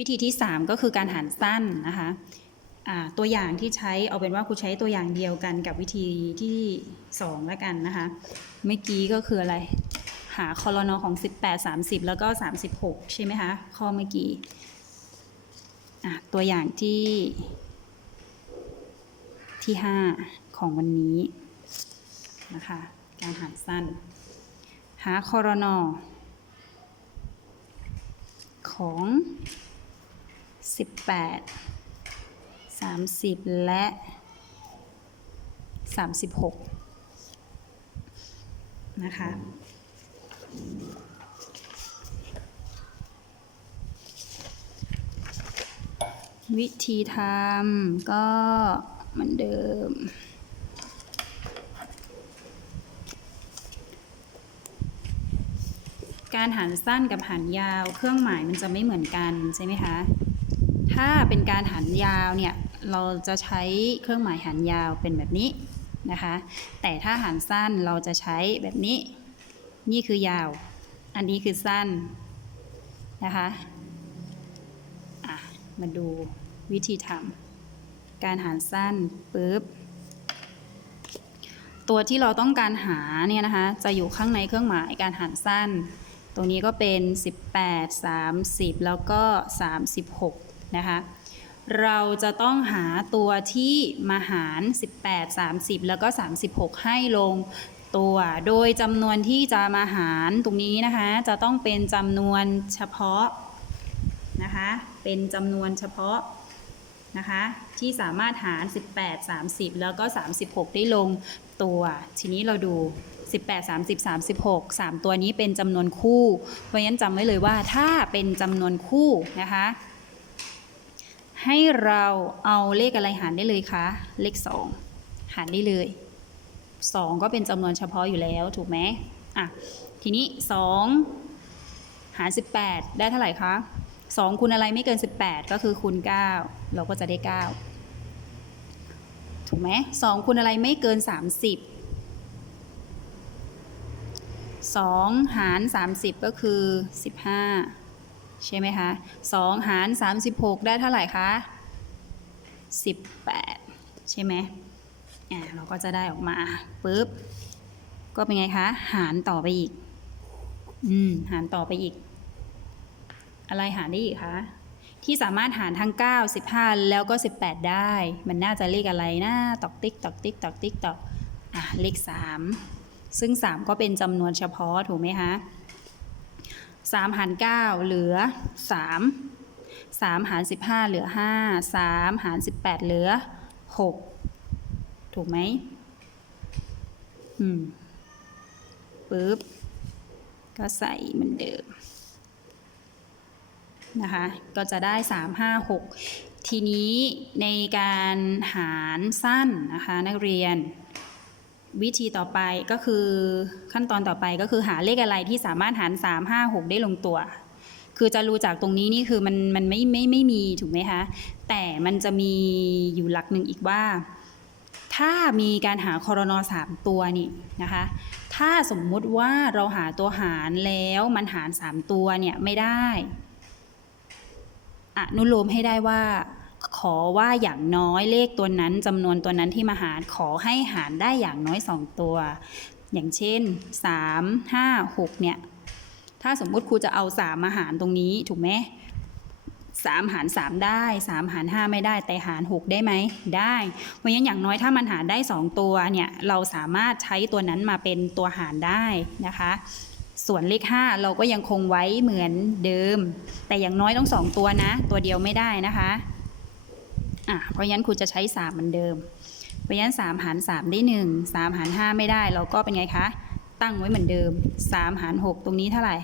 วิธีที่ 3 ก็คือการหารสั้นนะคะตัวอย่างที่ใช้เอาเป็นว่าครูใช้ตัวอย่างเดียวกันกับวิธีที่ 2 แล้วกันนะคะ เมื่อกี้ก็คืออะไร หาคอรนอของ 18 30 แล้วก็ 36 ใช่ไหมคะ ข้อเมื่อกี้ตัวอย่างที่ที่ 5 ของวันนี้นะคะ การหารสั้น หาคอรนอของ 18 30 และ 36 นะคะ วิธีทำก็เหมือนเดิมการหารสั้นกับหารยาว เครื่องหมายมันจะไม่เหมือนกันใช่ไหมคะ ถ้าเป็นการหารยาวเนี่ยเราจะใช้เครื่องหมายหารยาวเป็นแบบนี้นะคะ แต่ถ้าหารสั้นเราจะใช้แบบนี้ นี่คือยาว อันนี้คือสั้นนะคะะมาดูวิธีทำการหารสั้นปุ๊บ ตัวที่เราต้องการหาเนี่ยนะคะ จะอยู่ข้างในเครื่องหมายการหารสั้น ตรงนี้ก็เป็น 18 30 แล้วก็ 36 นะคะเราจะต้องหาตัวที่มาหาร 18 30 แล้วก็ 36 ให้ลงตัว โดยจำนวนที่จะมาหารตรงนี้นะคะ จะต้องเป็นจำนวนเฉพาะนะคะ เป็นจำนวนเฉพาะนะคะ ที่สามารถหาร 18 30 แล้วก็ 36 ได้ลงตัว ทีนี้เราดู 18 30 36 3 ตัวนี้เป็นจำนวนคู่ เพราะฉะนั้นจำไว้เลยว่าถ้าเป็นจำนวนคู่นะคะ ให้เราเอาเลขอะไรหารได้เลยคะ เลข 2 หารได้เลย 2 ก็เป็นจำนวนเฉพาะอยู่แล้วถูกไหมอะ ทีนี้ 2 หาร 18 ได้เท่าไหร่คะ 2คูณอะไรไม่เกิน 18 ก็คือคูณ 9 เราก็จะได้ 9 ถูกไหม2คูณอะไรไม่เกิน 30 2 หาร 30 ก็คือ 15 ใช่ไหมคะ2หาร36ได้เท่าไหร่คะ18ใช่ไหมอ่าเราก็จะได้ออกมาปุ๊บ ก็เป็นไงคะ หารต่อไปอีก อืม หารต่อไปอีก อะไรหารได้อีกคะที่สามารถหารทั้ง 9 15 แล้วก็ 18 ได้ มันน่าจะเลขอะไรนะตอกติ๊กตอกติ๊กตอกติ๊กตอกอะเลข 3 ซึ่ง 3 ก็เป็นจำนวนเฉพาะถูกไหมคะ 3หาร9เหลือ3 3หาร15เหลือ5 3หาร18เหลือ6ถูกไหมอืมปึ๊บ ก็ใส่เหมือนเดิมนะคะ ก็จะได้3 5 6ทีนี้ในการหารสั้นนะคะนักเรียน วิธีต่อไปก็คือขั้นตอนต่อไปก็คือหาเลขอะไรที่สามารถหาร3 5 6 ได้ลงตัว คือจะรู้จากตรงนี้นี่คือมันมันไม่ไม่ไม่มีถูกไหมคะ แต่มันจะมีอยู่หลักหนึ่งอีกว่า ถ้ามีการหาคอรนอสามตัวนี่นะคะ ถ้าสมมุติว่าเราหาตัวหารแล้วมันหาร 3 ตัวเนี่ยไม่ได้อนุโลมให้ได้ว่า ขอว่าอย่างน้อยเลขตัวนั้นจำนวนตัวนั้นที่มาหารขอให้หารได้อย่างน้อย 2 ตัว อย่างเช่น 3 5 6 เนี่ย ถ้าสมมุติครูจะเอา 3 มาหารตรงนี้ถูกไหม3หาร3ได้3หาร5ไม่ได้แต่หาร6ได้ไหมได้เพราะฉะนั้นอย่างน้อยถ้ามันหารได้2ตัวเนี่ยเราสามารถใช้ตัวนั้นมาเป็นตัวหารได้นะคะ ส่วนเลข5เราก็ยังคงไว้เหมือนเดิม แต่อย่างน้อยต้อง2ตัวนะ ตัวเดียวไม่ได้นะคะ อะเพราะฉะนั้นครูจะใช้ 3 เหมือนเดิม เพราะฉะนั้น 3 หาร 3 ได้ 1 3 หาร 5 ไม่ได้ เราก็เป็นไงคะ ตั้งไว้เหมือนเดิม 3 หาร 6 ตรงนี้เท่าไหร่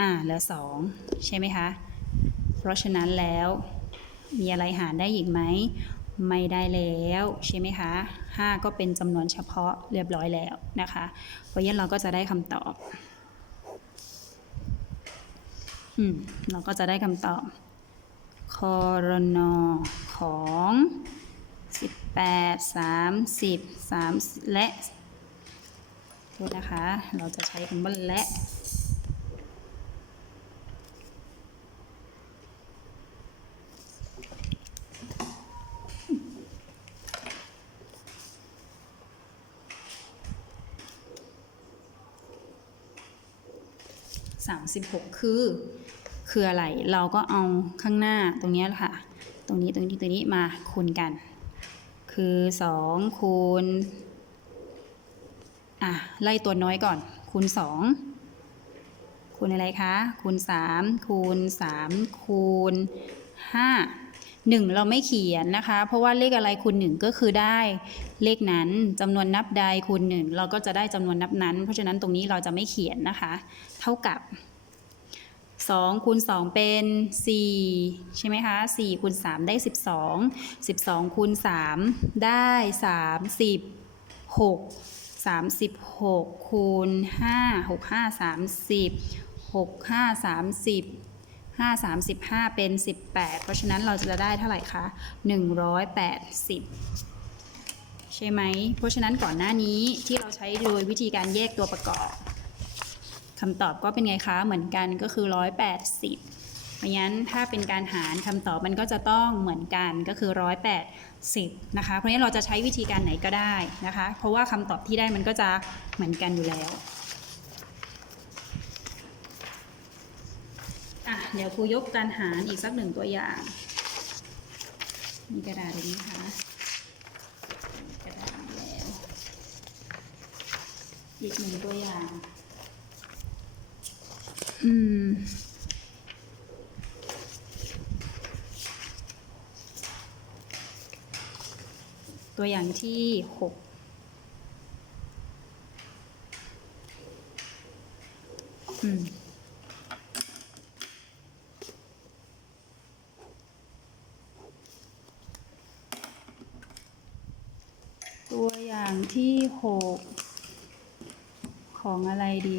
อ่าเหลือ 2 ใช่ไหมคะ เพราะฉะนั้นแล้วมีอะไรหารได้อีกไหม ไม่ได้แล้วใช่ไหมคะ 5 ก็เป็นจำนวนเฉพาะเรียบร้อยแล้วนะคะ เพราะฉะนั้นเราก็จะได้คำตอบ อืม เราก็จะได้คำตอบ คอรนอของ 18 30 3และโทษนะคะ เราจะใช้คำว่าและหกคือ คืออะไร เราก็เอาข้างหน้าตรงนี้ยแหละค่ะ ตรงนี้ตรงนี้ตรงนี้มาคูณกัน คือ2คูณอะไล่ตัวน้อยก่อน คูณ 2 คูณอะไรคะ คูณ 3 คูณ 3 คูณ 5 1 เราไม่เขียนนะคะ เพราะว่าเลขอะไรคูณ1 ก็คือได้เลขนั้นจำนวนนับใดคูณ1 เราก็จะได้จำนวนนับนั้น เพราะฉะนั้นตรงนี้เราจะไม่เขียนนะคะ เท่ากับ 2คูณ2เป็น 4 ใช่ไหมคะ4คูณ3ได้ 12 12คูณ3ได้ 36 36คูณ5 6 5 30 6 5 30 5 35 เป็น 18 เพราะฉะนั้นเราจะได้เท่าไหร่คะ 180 ใช่ไหม เพราะฉะนั้นก่อนหน้านี้ที่เราใช้โดยวิธีการแยกตัวประกอบ คำตอบก็เป็นไงคะเหมือนกันก็คือ 180 เพราะฉะนั้นถ้าเป็นการหารคำตอบมันก็จะต้องเหมือนกันก็คือ 180 นะคะ เพราะฉะนั้นเราจะใช้วิธีการไหนก็ได้นะคะ เพราะว่าคำตอบที่ได้มันก็จะเหมือนกันอยู่แล้วอะเดี๋ยวครูยกการหารอีกสักหนึ่งตัวอย่าง มีกระดาษตรงนี้ค่ะกระดาษแล้วอีกหนึ่งตัวอย่าง อืม ตัวอย่างที่หกอืมตัวอย่างที่หกของอะไรดี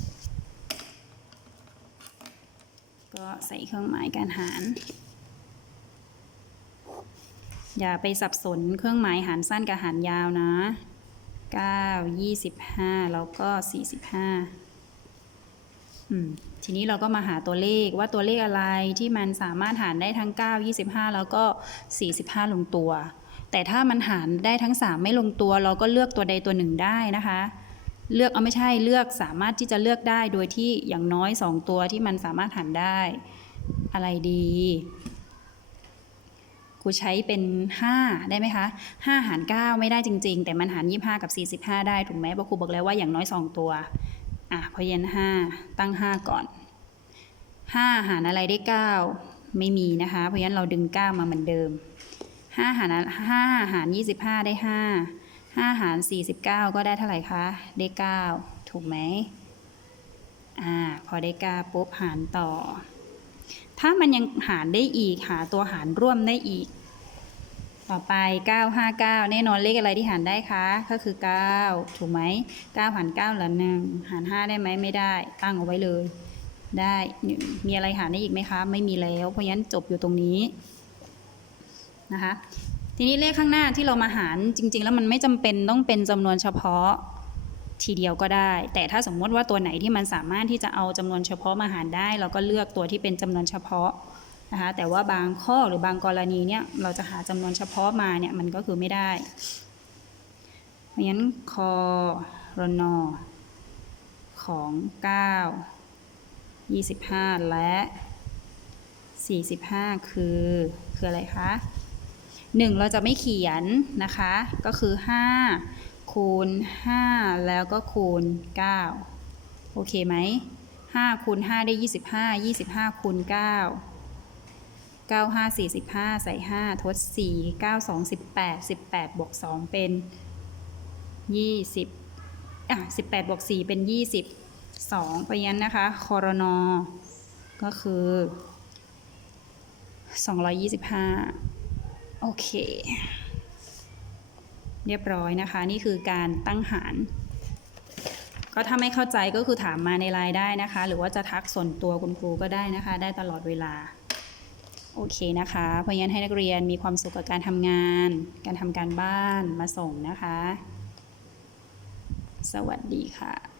ก็ใส่เครื่องหมายการหาร อย่าไปสับสนเครื่องหมายหารสั้นกับหารยาวนะ 9 25 แล้วก็ 45อืมทีนี้เราก็มาหาตัวเลขว่าตัวเลขอะไรที่มันสามารถหารได้ทั้ง 9 25 แล้วก็ 45 ลงตัว แต่ถ้ามันหารได้ทั้ง 3 ไม่ลงตัว เราก็เลือกตัวใดตัวหนึ่งได้นะคะ เลือกเอาไม่ใช่เลือกสามารถที่จะเลือกได้โดยที่อย่างน้อย 2 ตัวที่มันสามารถหารได้ อะไรดีครูใช้เป็น 5 ได้ไหมคะ 5 หาร 9 ไม่ได้จริง ๆ แต่มันหาร 25 กับ 45 ได้ถูกไหมเพราะครูบอกแล้วว่าอย่างน้อย 2 ตัว อะพราะเย็น 5 ตั้ง 5 ก่อน 5 หารอะไรได้ 9 ไม่มีนะคะ เพราะฉะนั้นเราดึง 9 มาเหมือนเดิม 5 หาร5หาร 25 ได้ 5 5 หาร 49 ก็ได้เท่าไหร่คะ ได้ 9 ถูกไหมอ่า พอได้ 9 ปุ๊บหารต่อ ถ้ามันยังหารได้อีก หาตัวหารร่วมได้อีก ต่อไป 959 แน่นอนเลขอะไรที่หารได้คะ ก็คือ 9 ถูกไหม9หาร9เหลือ1หาร 5 ได้ไหมไม่ได้ ตั้งเอาไว้เลย ได้ มีอะไรหารได้อีกไหมคะ ไม่มีแล้ว เพราะฉะนั้นจบอยู่ตรงนี้นะคะ ทีนี้เลขข้างหน้าที่เรามาหารจริง ๆ แล้วมันไม่จำเป็นต้องเป็นจำนวนเฉพาะทีเดียวก็ได้ แต่ถ้าสมมติว่าตัวไหนที่มันสามารถที่จะเอาจำนวนเฉพาะมาหารได้ เราก็เลือกตัวที่เป็นจำนวนเฉพาะนะคะแต่ว่าบางข้อหรือบางกรณีเนี่ยเราจะหาจำนวนเฉพาะมาเนี่ยมันก็คือไม่ได้เพราะฉะนั้นคอรนอของ 9 25 และ 45 คือ คืออะไรคะ 1 เราจะไม่เขียนนะคะ ก็คือ 5 คูณ 5 แล้วก็คูณ 9 โอเคไหม5คูณ 5 ได้ 25 25 คูณ 9 9 5 45 ใส่ 5 ทด 4 9 2 18 18 บวก 2 เป็น 20อะ18 บวก 4 เป็น 22เพราะงั้นนะคะ คอรนอก็คือ 225 โอเค เรียบร้อยนะคะ นี่คือการตั้งหาร ก็ถ้าไม่เข้าใจก็คือถามมาในไลน์ได้นะคะ หรือว่าจะทักส่วนตัวคุณครูก็ได้นะคะ ได้ตลอดเวลา โอเคนะคะ เพราะงั้นให้นักเรียนมีความสุขกับการทำงาน การทำการบ้านมาส่งนะคะ สวัสดีค่ะ